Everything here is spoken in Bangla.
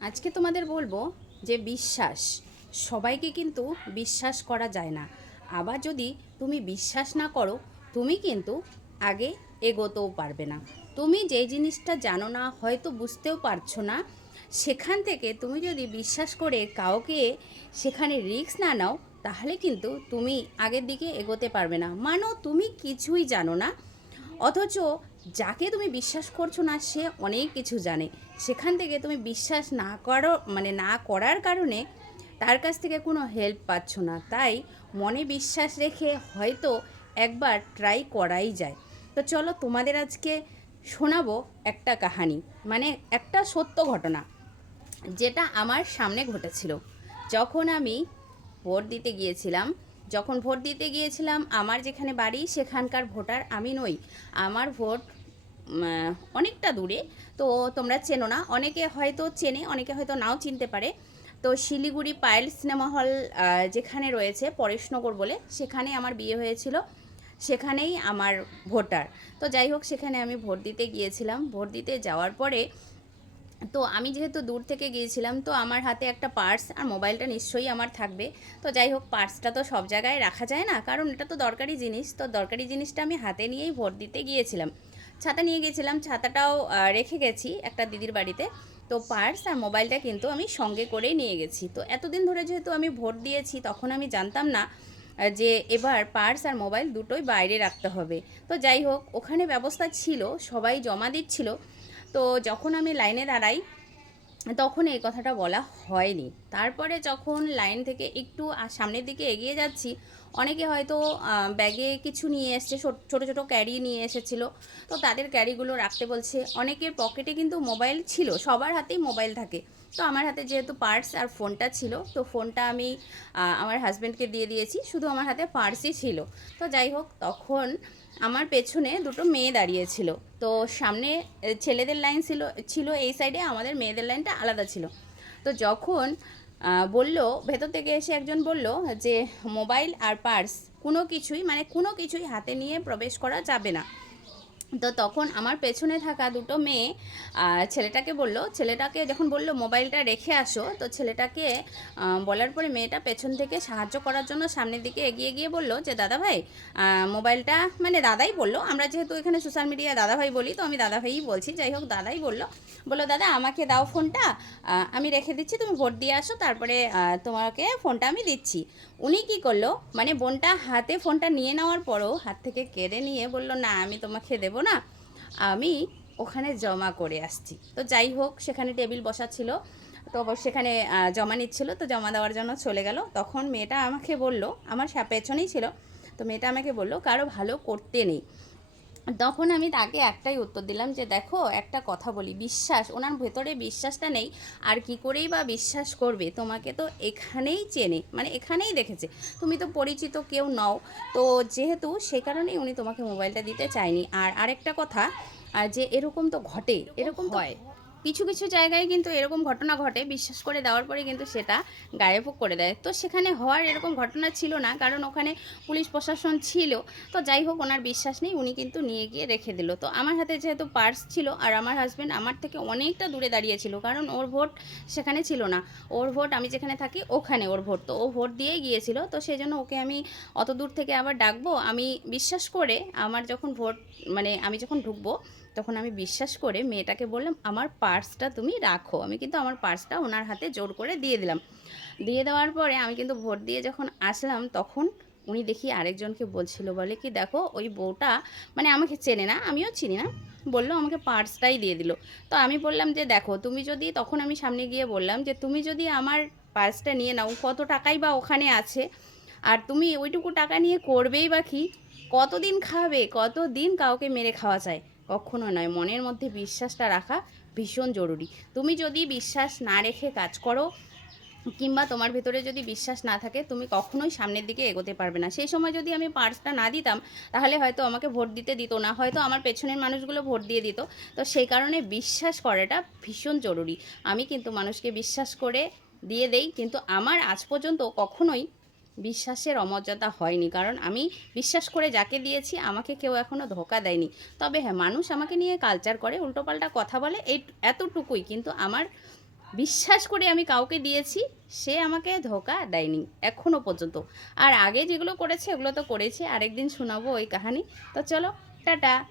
আজকে তোমাদের বলবো যে বিশ্বাস সবাইকে কিন্তু বিশ্বাস করা যায় না। আবার যদি তুমি বিশ্বাস না করো, তুমি কিন্তু আগে এগোতেও পারবে না। তুমি যে জিনিসটা জানো না, হয়তো বুঝতেও পারছো না, সেখান থেকে তুমি যদি বিশ্বাস করে কাউকে সেখানে রিস্ক না নাও, তাহলে কিন্তু তুমি আগের দিকে এগোতে পারবে না। মানো তুমি কিছুই জানো না, অথচ যাকে তুমি বিশ্বাস করছো না সে অনেক কিছু জানে। সেখান থেকে তুমি বিশ্বাস না করো, মানে না করার কারণে তার কাছ থেকে কোনো হেল্প পাচ্ছ না। তাই মনে বিশ্বাস রেখে হয়তো একবার ট্রাই করাই যায়। তো চলো তোমাদের আজকে শোনাবো একটা কাহানি, মানে একটা সত্য ঘটনা, যেটা আমার সামনে ঘটেছিল। যখন আমি ভোট দিতে গিয়েছিলাম যখন ভোট দিতে গিয়েছিলাম, আমার যেখানে বাড়ি সেখানকার ভোটার আমি নই। আমার ভোট অনেকটা দূরে। তো তোমরা চেনো না, অনেকে হয়তো চেনে, অনেকে হয়তো নাও চিনতে পারে। তো শিলিগুড়ি পায়েল সিনেমা হল যেখানে রয়েছে পরেশনগর বলে, সেখানে আমার বিয়ে হয়েছিল, সেখানেই আমার ভোটার। তো যাই হোক, সেখানে আমি ভোট দিতে গিয়েছিলাম। ভোট দিতে যাওয়ার পরে তো আমি যেহেতু দূর থেকে গিয়েছিলাম, তো আমার হাতে একটা পার্স আর মোবাইলটা নিশ্চয়ই আমার থাকবে। তো যাই হোক, পার্সটা তো সব জায়গায় রাখা যায় না, কারণ এটা তো দরকারি জিনিস। তো দরকারি জিনিসটা আমি হাতে নিয়েই ভোট দিতে গিয়েছিলাম। ছাতা নিয়ে গিয়েছিলাম, ছাতাটাও রেখে গেছি একটা দিদির বাড়িতে। তো পার্স আর মোবাইলটা কিন্তু আমি সঙ্গে করেই নিয়ে গেছি। তো এতদিন ধরে যেহেতু আমি ভোট দিয়েছি, তখন আমি জানতাম না যে এবার পার্স আর মোবাইল দুটোই বাইরে রাখতে হবে। তো যাই হোক, ওখানে ব্যবস্থা ছিল, সবাই জমা দিচ্ছিল। তো যখন আমি লাইনে দাঁড়াই, তখন এই কথাটা বলা হয়নি। তারপরে যখন লাইন থেকে একটু সামনের দিকে এগিয়ে যাচ্ছি, অনেকে হয়তো ব্যাগে কিছু নিয়ে এসছে, ছোটো ছোটো ক্যারি নিয়ে এসেছিলো। তো তাদের ক্যারিগুলো রাখতে বলছে। অনেকের পকেটে কিন্তু মোবাইল ছিল, সবার হাতেই মোবাইল থাকে। তো আমার হাতে যেহেতু পার্স আর ফোনটা ছিল, তো ফোনটা আমি আমার হাজব্যান্ডকে দিয়ে দিয়েছি, শুধু আমার হাতে পার্সই ছিল। তো যাই হোক, তখন আমার পেছনে দুটো মেয়ে দাঁড়িয়েছিল। তো সামনে ছেলেদের লাইন ছিল ছিল এই সাইডে, আমাদের মেয়েদের লাইনটা আলাদা ছিল। তো যখন বলল, ভেতর থেকে এসে একজন বলল যে মোবাইল আর পার্স কোনো কিছুই হাতে নিয়ে প্রবেশ করা যাবে না। তো তখন আমার পেছনে থাকা দুটো মেয়ে ছেলেটাকে বলল, ছেলেটাকে যখন বলল মোবাইলটা রেখে আসো, তো ছেলেটাকে বলার পরে মেয়েটা পেছন থেকে সাহায্য করার জন্য সামনের দিকে এগিয়ে গিয়ে বলল যে দাদা ভাই, মোবাইলটা, মানে দাদাই বলল, আমরা যেহেতু এখানে সোশ্যাল মিডিয়ায় দাদা ভাই বলি, তো আমি দাদা ভাইই বলছি, যাই হোক দাদাই বলল, বললো দাদা আমাকে দাও ফোনটা, আমি রেখে দিচ্ছি, তুমি ভোট দিয়ে আসো, তারপরে তোমাকে ফোনটা আমি দিচ্ছি। উনি কি করলো, মানে বোনটা হাতে ফোনটা নিয়ে নেওয়ার পরও হাত থেকে কেড়ে নিয়ে বলল, না আমি তোমাকে দেবো না, আমি ওখানে জমা করে আসছি। তো যাই হোক, সেখানে টেবিল বসা ছিল, তো সেখানে জমা নিচ্ছিল, তো জমা দেওয়ার জন্য চলে গেল। তখন মেয়েটা আমাকে বলল, আমার পেছনেই ছিল, তো মেয়েটা আমাকে বলল কারো ভালো করতে নেই। তখন আমি তাকে একটাই উত্তর দিলাম যে দেখো, একটা কথা বলি, বিশ্বাস, ওনার ভেতরে বিশ্বাসটা নেই, আর কি করেই বা বিশ্বাস করবে, তোমাকে তো এখানেই চেনে, মানে এখানেই দেখেছে, তুমি তো পরিচিত কেউ নও। তো যেহেতু সে কারণেই উনি তোমাকে মোবাইলটা দিতে চায়নি। আর আরেকটা কথা, যে এরকম তো ঘটে, এরকম হয় কিছু কিছু জায়গায়, কিন্তু এরকম ঘটনা ঘটে, বিশ্বাস করে দেওয়ার পরে কিন্তু সেটা গায়েবও করে দেয়। তো সেখানে হওয়ার এরকম ঘটনা ছিল না, কারণ ওখানে পুলিশ প্রশাসন ছিল। তো যাই হোক, ওনার বিশ্বাস নেই, উনি কিন্তু নিয়ে গিয়ে রেখে দিল। তো আমার হাতে যেহেতু পার্স ছিল, আর আমার হাজব্যান্ড আমার থেকে অনেকটা দূরে দাঁড়িয়েছিল, কারণ ওর ভোট সেখানে ছিল না, ওর ভোট আমি যেখানে থাকি ওখানে ওর ভোট, তো ও ভোট দিয়েই গিয়েছিল। তো সেই জন্য ওকে আমি অত দূর থেকে আবার ডাকবো, আমি বিশ্বাস করে আমার যখন ভোট, মানে আমি যখন ঢুকবো, তখন আমি বিশ্বাস করে মেয়েটাকে বললাম আমার পার্সটা তুমি রাখো। আমি কিন্তু আমার পার্সটা ওনার হাতে জোর করে দিয়ে দিলাম। দিয়ে দেওয়ার পরে আমি কিন্তু ভোট দিয়ে যখন আসলাম, তখন উনি দেখি আরেকজনকে বলছিল, বলে কি দেখো ওই বউটা, মানে আমাকে চেনে না, আমিও চিনি না, বললো আমাকে পার্সটাই দিয়ে দিল। তো আমি বললাম যে দেখো, তুমি যদি, তখন আমি সামনে গিয়ে বললাম যে তুমি যদি আমার পার্সটা নিয়ে নাও, কত টাকাই বা ওখানে আছে, আর তুমি ওইটুকু টাকা নিয়ে করবেই বা কি, কতদিন খাবে, কতদিন কাউকে মেরে খাওয়া যায়, কখনো নয়। মনের মধ্যে বিশ্বাসটা রাখা ভীষণ জরুরি। তুমি যদি বিশ্বাস না রেখে কাজ করো, কিংবা তোমার ভেতরে যদি বিশ্বাস না থাকে, তুমি কখনোই সামনের দিকে এগোতে পারবে না। সেই সময় যদি আমি পার্সটা না দিতাম, তাহলে হয়তো আমাকে ভোট দিতে দিত না, হয়তো আমার পেছনের মানুষগুলো ভোট দিয়ে দিত। তো সেই কারণে বিশ্বাস করাটা ভীষণ জরুরি। আমি কিন্তু মানুষকে বিশ্বাস করে দিয়ে দেই, কিন্তু আমার আজ পর্যন্ত কখনোই বিশ্বাসের অমর্যাদা হয়নি, কারণ আমি বিশ্বাস করে যাকে দিয়েছি আমাকে কেউ এখনও ধোকা দেয়নি। তবে হ্যাঁ, মানুষ আমাকে নিয়ে কালচার করে, উল্টোপাল্টা কথা বলে, এই এতটুকুই, কিন্তু আমার বিশ্বাস করে আমি কাউকে দিয়েছি, সে আমাকে ধোঁকা দেয়নি এখনও পর্যন্ত। আর আগে যেগুলো করেছে ওগুলো তো করেছে, আরেকদিন শোনাবো ওই কাহানি। তো চলো, টাটা।